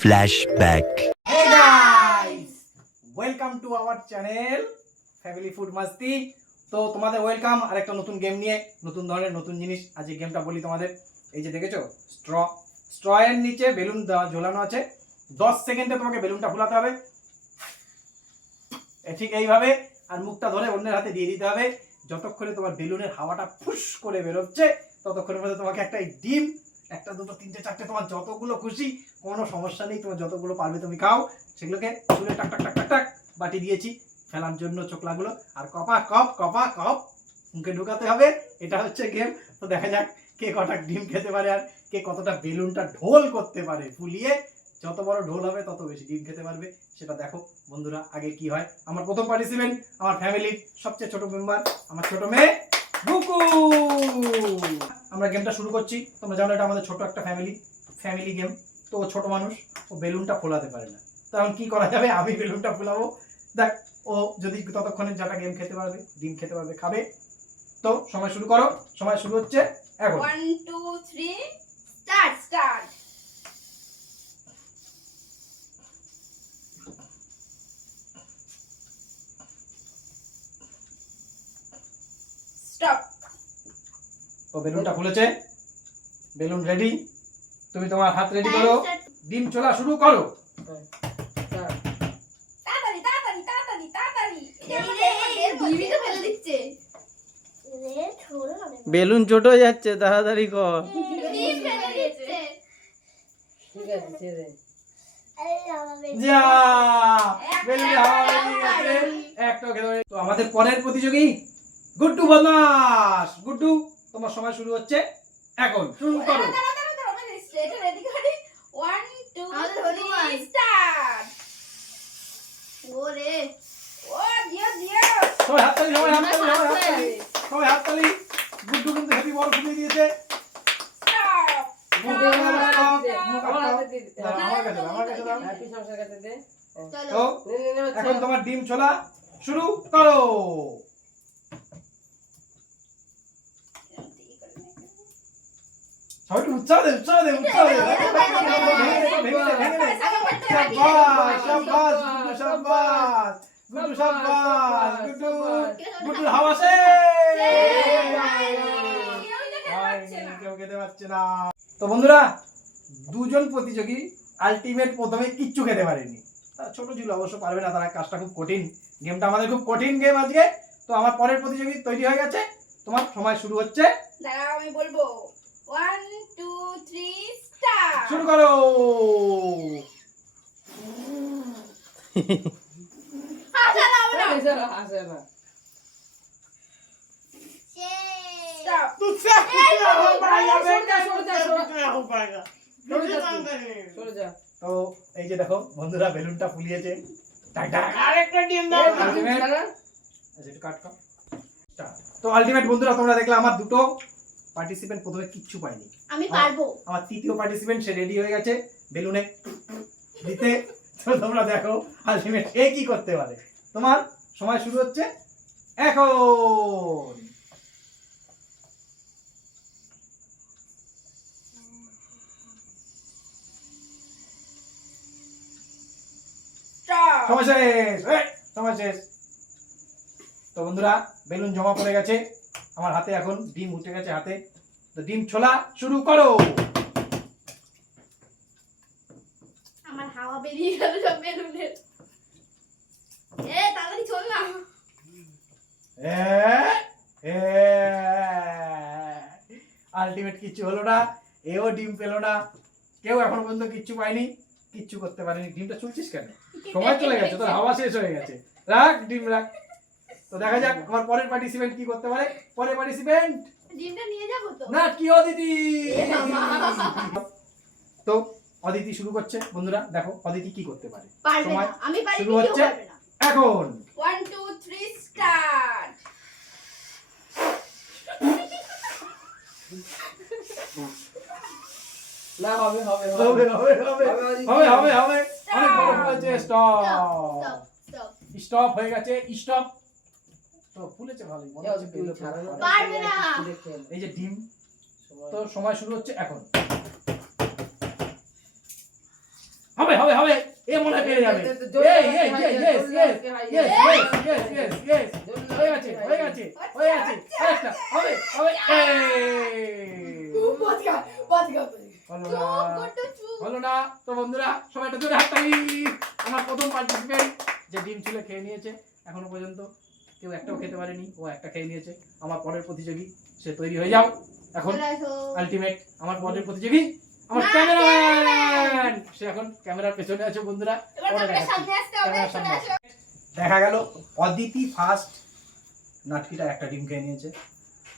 Flashback. Hey guys, welcome to our channel Family Food Masti. তো তোমাদের welcome আরেকটা নতুন গেম নিয়ে, নতুন ধরনের নতুন জিনিস। আজ এই গেমটা বলি তোমাদের। এই যে দেখেছো স্ট্র এর নিচে বেলুন ঝোলানো আছে। 10 সেকেন্ডে তোমাকে বেলুনটা ফোলাতে হবে ঠিক এইভাবে, আর মুখটা ধরে অন্যের হাতে দিয়ে দিতে হবে। যতক্ষণে তোমার বেলুনের হাওয়াটা ফুস করে বেরোচ্ছে ততক্ষণের মধ্যে তোমাকে একটা ডিম, একটা দুটো তিনটে চারটে, তোমার যতগুলো খুশি, কোনো সমস্যা নেই, তোমার যতগুলো পারবে তুমি খাও। সেগুলোকে চুলে টাক টাক টাক টাক টাক বাটি দিয়েছি ফেলার জন্য চোখলাগুলো, আর কপা কপ মুখে ঢুকাতে হবে। এটা হচ্ছে গেম। তো দেখা যাক কে কটা ডিম খেতে পারে আর কে কতটা বেলুনটা ঢোল করতে পারে ফুলিয়ে। যত বড় ঢোল হবে তত বেশি ডিম খেতে পারবে, সেটা দেখো বন্ধুরা। আগে কি হয়, আমার প্রথম পার্টিসিপেন্ট, আমার ফ্যামিলির সবচেয়ে ছোট মেম্বার, আমার ছোট মেয়ে বুকু। আমরা গেমটা শুরু করছি। তোমরা জানো এটা আমাদের ছোট একটা ফ্যামিলি গেম। তো ও ছোট মানুষ, ও বেলুনটা ফোলাতে পারে না। তো এখন কি করা যাবে, আমি বেলুনটা ফোলাবো। দেখ ও যদি ততক্ষণে যাটা গেম খেতে পারবে, ডিম খেতে পারবে, খাবে। তো সময় শুরু করো, সময় শুরু হচ্ছে এখন। 1 2 3 স্টার্ট স্টপ। তো বেলুনটা খুলেছে, বেলুন রেডি। তুমি তোমার হাত রেডি করো, ডিম চলা শুরু করো। তাড়াতাড়ি তাড়াতাড়ি তাড়াতাড়ি তাড়াতাড়ি, এর মধ্যে ফেলে দিচ্ছে। বেলুন ছোট হয়ে যাচ্ছে, তাড়াতাড়ি কর। ডিম ফেলে দিচ্ছে। ঠিক আছে ছেড়ে যা বেলুনে হাওয়া বেরিয়ে গেছে, একটা খেতে পারে। তো আমাদের পরের প্রতিযোগী গুড্ডু বদমাস। গুড্ডু, তোমার সময় শুরু হচ্ছে এখন, শুরু করো। এটা রেডি করি। 1 2 3 স্টার্ট। ওরে ও দিও দিও। সবাই হাততালি, সবাই হাততালি। গুড্ডু কিন্তু হেভি বড় ফুলিয়ে দিয়েছে। স্টপ। তো এখন তোমার ডিম ছোলা শুরু করো। সবাই একটু উৎসাহ দে। শাবাশ গুড্ডুর হাওয়া শেষ। কেউ খেতে পারছে না। তো বন্ধুরা, দুজন প্রতিযোগী আলটিমেট প্রথমে কিচ্ছু খেতে পারেনি। তারা ছোট ছিল, অবশ্য পারবে না, তারা কাজটা খুব কঠিন। গেমটা আমাদের খুব কঠিন গেম আজকে। তো আমার পরের প্রতিযোগী তৈরি হয়ে গেছে, তোমার সময় শুরু হচ্ছে, দাঁড়াও আমি বলবো। 1 2 3 স্টার্ট। শুরু করো। স্টপ। তো এই যে দেখো বন্ধুরা, বেলুনটা ফুলিয়েছে। তো আলটিমেট বন্ধুরা, তোমরা দেখলে আমার দুটো পার্টিসিপেন্ট প্রথমে কিচ্ছু পায়নি। আমি পারবো। আমার তৃতীয় পার্টিসিপেন্ট সে রেডি হয়ে গেছে বেলুনে দিতে। তো তোমরা দেখো আলটিমেট এ কি করতে পারে। তোমার সময় শুরু হচ্ছে এখন। স্টপ। সময় শেষ, সময় শেষ। তো বন্ধুরা, বেলুন জমা পড়ে গেছে আমার হাতে, এখন ডিম উঠে গেছে হাতে। তো ডিম ছোলা শুরু করো। আমার হাওয়া বেরিয়ে গেল সব বেলুনের। তাড়াতাড়ি চল না। আলটিমেট কিচ্ছু হলো না, এও ডিম পেলো না, কেউ এখনো পর্যন্ত কিচ্ছু পায়নি, কিচ্ছু করতে পারেনি। ডিমটা চুলছিস কেন? সময় চলে গেছে, তোর হাওয়া শেষ হয়ে গেছে। রাখ ডিম রাখ। তো দেখা যাক আমার পরের পার্টিসিপেন্ট কি করতে পারে। পরের পার্টিসিপেন্ট ডিমটা নিয়ে যাবো তো। না, কি অদিতি। তো অদিতি শুরু করছে। বন্ধুরা দেখো অদিতি কি করতে পারে। পারবে সময় না, আমি পারি, শুরু কেউ হচ্ছে পারবে না। এখন। 1 2 3 স্টার্ট। না হবে হবে হবে হবে হবে হবে হবে হবে অনেক বড় ফুলেছে। স্টপ স্টপ হয়ে গেছে, স্টপ। তো ফুলেছে ভালোই, মনে হচ্ছে বেলুন পারবে না। এই যে ডিম। তো সময় শুরু হচ্ছে এখন। হবে হবে হবে এ মনে হয় পেরে যাবে এই এই yes yes yes yes yes yes হয়ে গেছে হয়ে গেছে হয়ে গেছে আরেকটা হবে হবে হলো না তো বন্ধুরা সবাই একটা জোরে হাততালি আমার প্রথম পার্টিসিপেন্ট যে ডিম ছিল খেয়ে নিয়েছে এখনো পর্যন্ত কেউ একটাও খেতে পারেনি ও একটা খেয়ে নিয়েছে আমার পরের প্রতিযোগী সে তৈরি হয়ে যাও এখন আলটিমেট আমার পরের প্রতিযোগী আমার ক্যামেরাম্যান সে এখন ক্যামেরার পেছনে আছে বন্ধুরা দেখা গেল অদিতি ফার্স্ট নাটকিটা একটা ডিম খেয়ে নিয়েছে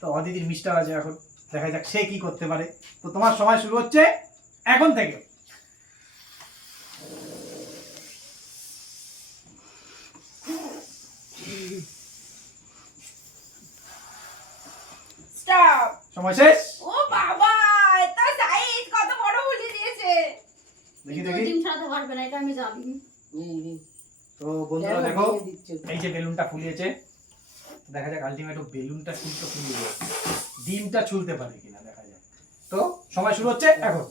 তো অদিতির মিস্টার আছে এখন দেখা যাক সে কি করতে পারে তো তোমার সময় শুরু হচ্ছে এখন থেকে স্টপ সময় শেষ ও বাবা এটা সাইজ কত বড় বুঝে দিয়েছে দেখি দেখি ডিম ছাড়াতে পারবে না এটা আমি জানি তো বন্ধুরা দেখো এই যে বেলুনটা ফুলিয়েছে দেখা যাক আলটিমেট বেলুনটা কিন্তু ফুলিয়ে যায় ডিমটা ছুলতে পারে কিনা দেখা যাক তো সময় শুরু হচ্ছে এখন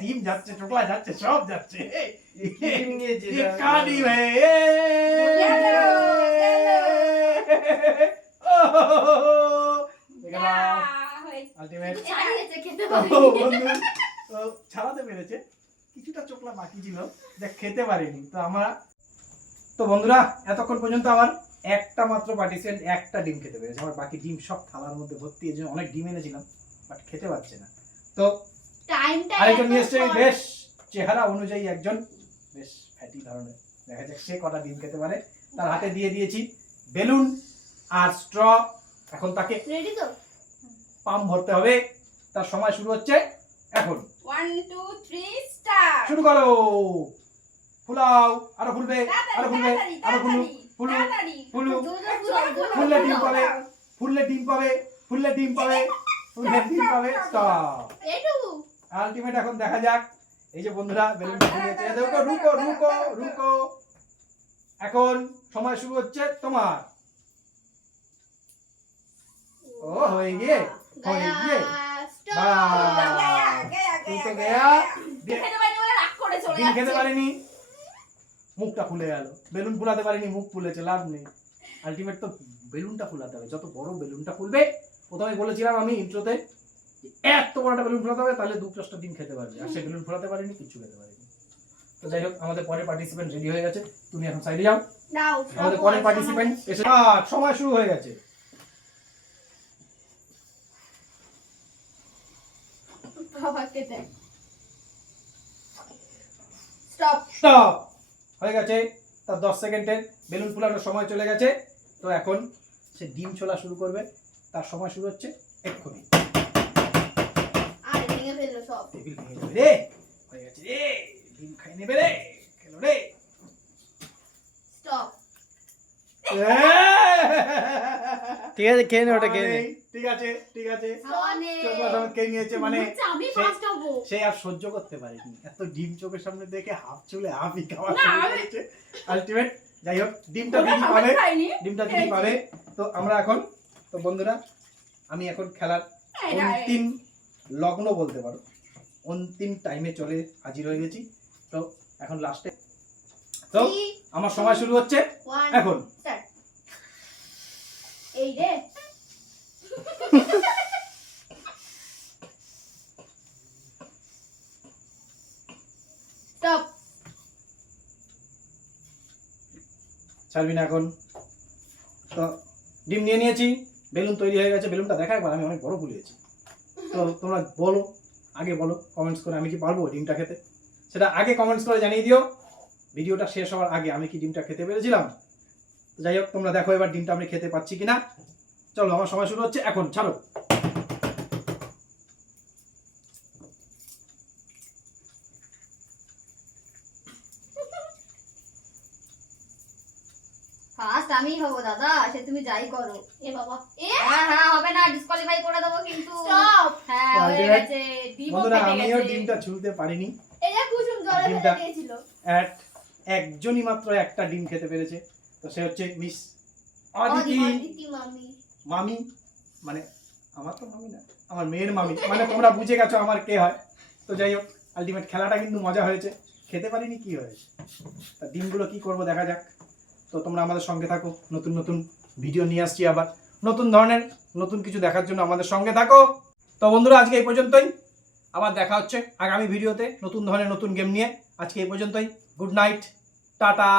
ডিম যাচ্ছে চোকলা যাচ্ছে সব যাচ্ছে ডিম আলটিমেট ছাড়াতে পেরেছে কিছুটা চোখলা বাকি ছিল যা খেতে পারিনি তো আমরা তো বন্ধুরা এতক্ষণ পর্যন্ত আমার একটা মাত্র পার্টিসিপেন্ট একটা ডিম খেতে পেরেছে আমার বাকি ডিম সব থালার মধ্যে ভর্তি এই জন্য অনেক ডিম এনেছিলাম বাট খেতে পারছে না তো আরেকজন নিয়ে এসছে বেশ চেহারা অনুযায়ী একজন বেশ ফ্যাটি ধরনের দেখা যাক সে কটা ডিম খেতে পারে তার হাতে দিয়ে দিয়েছি বেলুন আর স্ট্র এখন তাকে রেডি তো পাম্প ভরতে হবে তার সময় শুরু হচ্ছে এখন 1 2 3 স্টার্ট শুরু করো ফুলাও আরো ফুলবে আরো ফুলবে আরো ফুলু ফুলু ফুলু ফুললে ডিম পাবে ফুললে ডিম পাবে ফুললে ডিম পাবে ফুললে ডিম পাবে স্টপ এইটুকু আলটিমেট এখন দেখা যাক এই যে বন্ধুরা বেলুনটা ফুলিয়েছে দেখো রুকো রুকো রুকো এখন সময় শুরু হচ্ছে তোমার ও হয়ে গিয়ে হয়ে গিয়ে ডিম খেতে পারিনি মুখটা ফুলে গেল বেলুন ফুলাতে পারিনি মুখ ফুলেছে লাভ নেই আলটিমেট তো বেলুনটা ফুলাতে হবে যত বড় বেলুনটা ফুলবে প্রথমে বলেছিলাম আমি ইন্ট্রোতে এত বড়টা বেলুন ফোলাতে হবে তাহলে 2-4টা ডিম খেতে পারবে আর সে বেলুন ফোলাতে পারিনি কিছু খেতে পারিনি তো যাই হোক আমাদের পরের পার্টিসিপেন্ট রেডি হয়ে গেছে তুমি এখন সাইডে যাও আমাদের পরের পার্টিসিপেন্ট এসে সময় শুরু হয়ে গেছে বাবাকে দেখ স্টপ স্টপ হয়ে গেছে তার 10 সেকেন্ডের বেলুন ফুলানোর সময় চলে গেছে তো এখন সে ডিম ছোলা শুরু করবে তার সময় শুরু হচ্ছে এক্ষুনি আরে ভেঙে ফেললো সব টেবিল ভেঙে যাবে রে হয়ে গেছে রে ডিম খাই নেবে রে খেলো রে স্টপ ঠিক আছে খেয়ে নে ওটা খেয়ে নে ঠিক আছে ঠিক আছে সোনে চোখলা সমেত খেয়ে নিয়েছে মানে আমি সে- ফার্স্ট হব সে আর সহ্য করতে পারেনি এত ডিম চোখের সামনে দেখে হাফ চুলে হাফই খাওয়া না, শুরু আমি- করেছে আলটিমেট যাই হোক ডিমটা দিদি পাবে ডিমটা দিদি পাবে তো আমরা এখন তো বন্ধুরা আমি এখন খেলার অন্তিম লগ্ন বলতে পারো অন্তিম টাইমে চলে হাজির হয়ে গেছি তো এখন লাস্টে তো আমার সময় শুরু হচ্ছে এখন স্টার্ট এই রে স্টপ ছাড়বি না এখন তো ডিম নিয়ে নিয়েছি বেলুন তৈরি হয়ে গেছে বেলুনটা দেখা একবার আমি অনেক বড় ভুলিয়েছি তো তোমরা বলো আগে বলো কমেন্টস করে আমি কি পারবো ডিমটা খেতে সেটা আগে কমেন্টস করে জানিয়ে দিও ভিডিওটা শেষ হওয়ার আগে আমি কি ডিমটা খেতে পেরেছিলাম তো যাই হোক তোমরা দেখো এবার ডিমটা আমি খেতে পাচ্ছি কিনা চলো আমার সময় শুরু হচ্ছে এখন ছাড়ো ফার্স্ট আমিই হব দাদা সে তুমি যাই করো এ বাবা হ্যাঁ হ্যাঁ হবে না ডিসকোয়ালিফাই করে দেবো কিন্তু স্টপ হ্যাঁ হয়ে গেছে ডিমও বন্ধুরা ফেটে আমিও গেছে ডিমটা ছুলতে পারিনি এই যে কুসুম জলে ডিমটা- ফেলে দিয়েছিল একজনই মাত্র একটা ডিম খেতে পেরেছে তো সে হচ্ছে মিস অদিতি অদিতি মামি মামি মানে আমার তো মামি না, আমার মেয়ের মামি, মানে তোমরা বুঝে গেছো আমার কে হয়। তো যাই হোক, আলটিমেট খেলাটা কিন্তু মজা হয়েছে, খেতে পারিনি কি হয়েছে, তা ডিমগুলো কি করব দেখা যাক। তো তোমরা আমাদের সঙ্গে থাকো, নতুন নতুন ভিডিও নিয়ে আসছি আবার, নতুন ধরনের নতুন কিছু দেখার জন্য আমাদের সঙ্গে থাকো। তো বন্ধুরা আজকে এই পর্যন্তই, আবার দেখা হচ্ছে আগামী ভিডিওতে নতুন ধরনের নতুন গেম নিয়ে। আজকে এই পর্যন্তই, গুড নাইট, টাটা।